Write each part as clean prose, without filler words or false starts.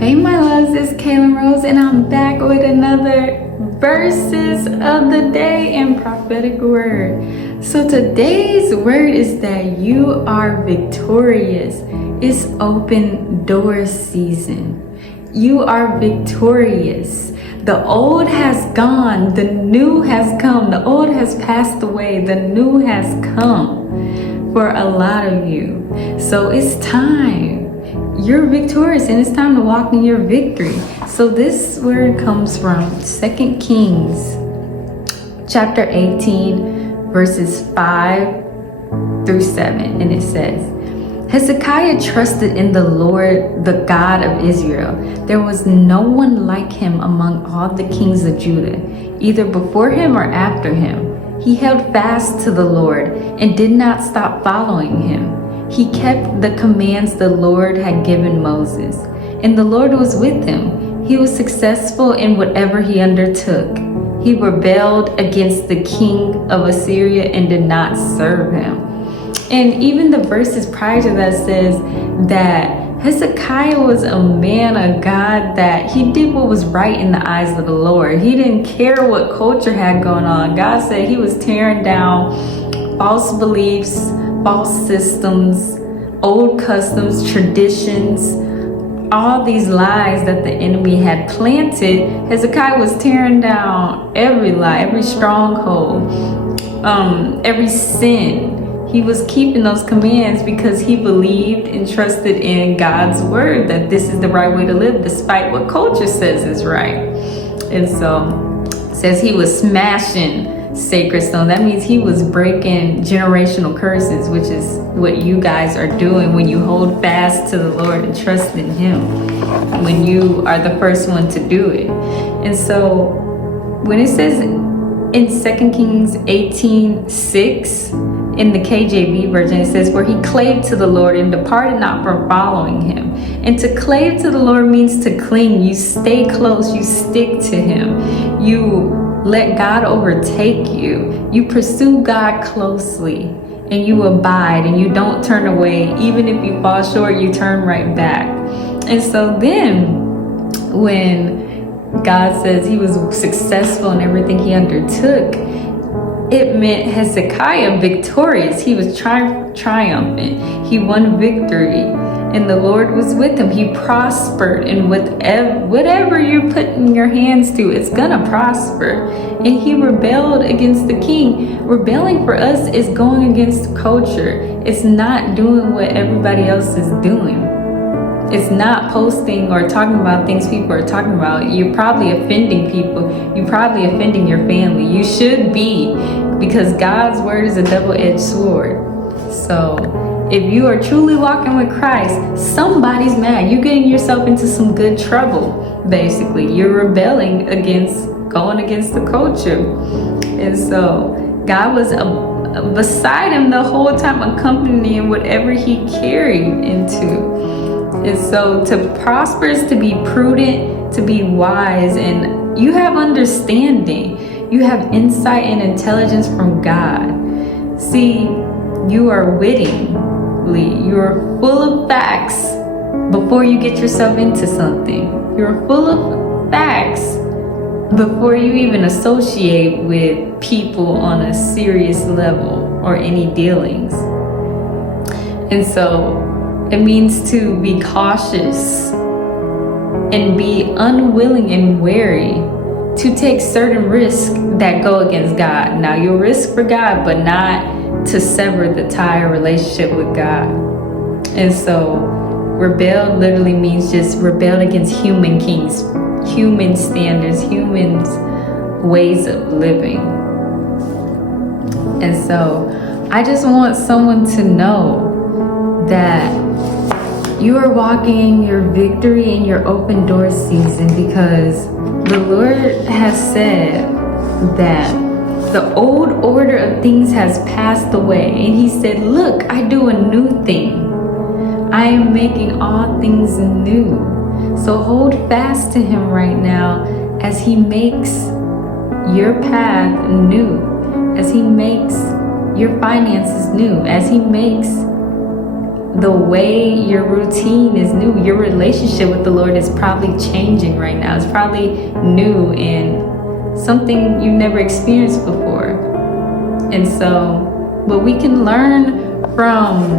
Hey my loves, it's Kaylin Rose and I'm back with another verses of the day and prophetic word. So today's word is that you are victorious. It's open door season. You are victorious. The old has gone, the new has come. The old has passed away, the new has come for a lot of you. So it's time. You're victorious and it's time to walk in your victory. So this word comes from 2 Kings chapter 18 verses 5 through 7, and it says, Hezekiah trusted in the Lord, the God of Israel. There was no one like him among all the kings of Judah, either before him or after him. He held fast to the Lord and did not stop following him. He kept the commands the Lord had given Moses, and the Lord was with him. He was successful in whatever he undertook. He rebelled against the king of Assyria and did not serve him. And even the verses prior to that says that Hezekiah was a man of God, that he did what was right in the eyes of the Lord. He didn't care what culture had going on. God said he was tearing down false beliefs, false systems, old customs, traditions, all these lies that the enemy had planted. Hezekiah was tearing down every lie, every stronghold, every sin. He was keeping those commands because he believed and trusted in God's word that this is the right way to live despite what culture says is right. And so it says he was smashing sacred stone. That means he was breaking generational curses, which is what you guys are doing when you hold fast to the Lord and trust in him, when you are the first one to do it. And so when it says in 2 Kings 18:6 in the KJV version, it says, where he clave to the Lord and departed not from following him. And to clave to the Lord means to cling. You stay close, you stick to him, you let God overtake you. You pursue God closely and you abide and you don't turn away. Even if you fall short, you turn right back. And so then when God says he was successful in everything he undertook, it meant Hezekiah victorious. He was triumphant. He won victory. And the Lord was with him. He prospered, and whatever you're putting your hands to, it's gonna prosper. And he rebelled against the king. Rebelling for us is going against culture. It's not doing what everybody else is doing. It's not posting or talking about things people are talking about. You're probably offending people. You're probably offending your family. You should be, because God's word is a double-edged sword. So if you are truly walking with Christ, somebody's mad. You're getting yourself into some good trouble, basically. You're rebelling going against the culture. And so God was beside him the whole time, accompanying whatever he carried into. And so to prosper is to be prudent, to be wise, and you have understanding. You have insight and intelligence from God. See, you are witty. You're full of facts before you get yourself into something. You're full of facts before you even associate with people on a serious level or any dealings. And so it means to be cautious and be unwilling and wary to take certain risks that go against God. Now, you'll risk for God, but not to sever the tie or relationship with God. And so rebel literally means just rebel against human kings, human standards, humans' ways of living. And so I just want someone to know that you are walking in your victory in your open door season, because the Lord has said that the old order of things has passed away. And he said, look, I do a new thing. I am making all things new. So hold fast to him right now as he makes your path new, as he makes your finances new, as he makes the way your routine is new. Your relationship with the Lord is probably changing right now. It's probably new and something you never experienced before. And so what we can learn from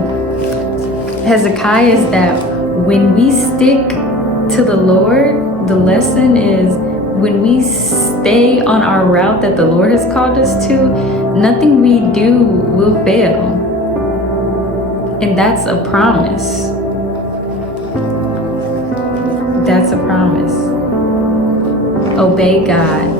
Hezekiah is that when we stick to the Lord, the lesson is when we stay on our route that the Lord has called us to, nothing we do will fail. And that's a promise. That's a promise. Obey God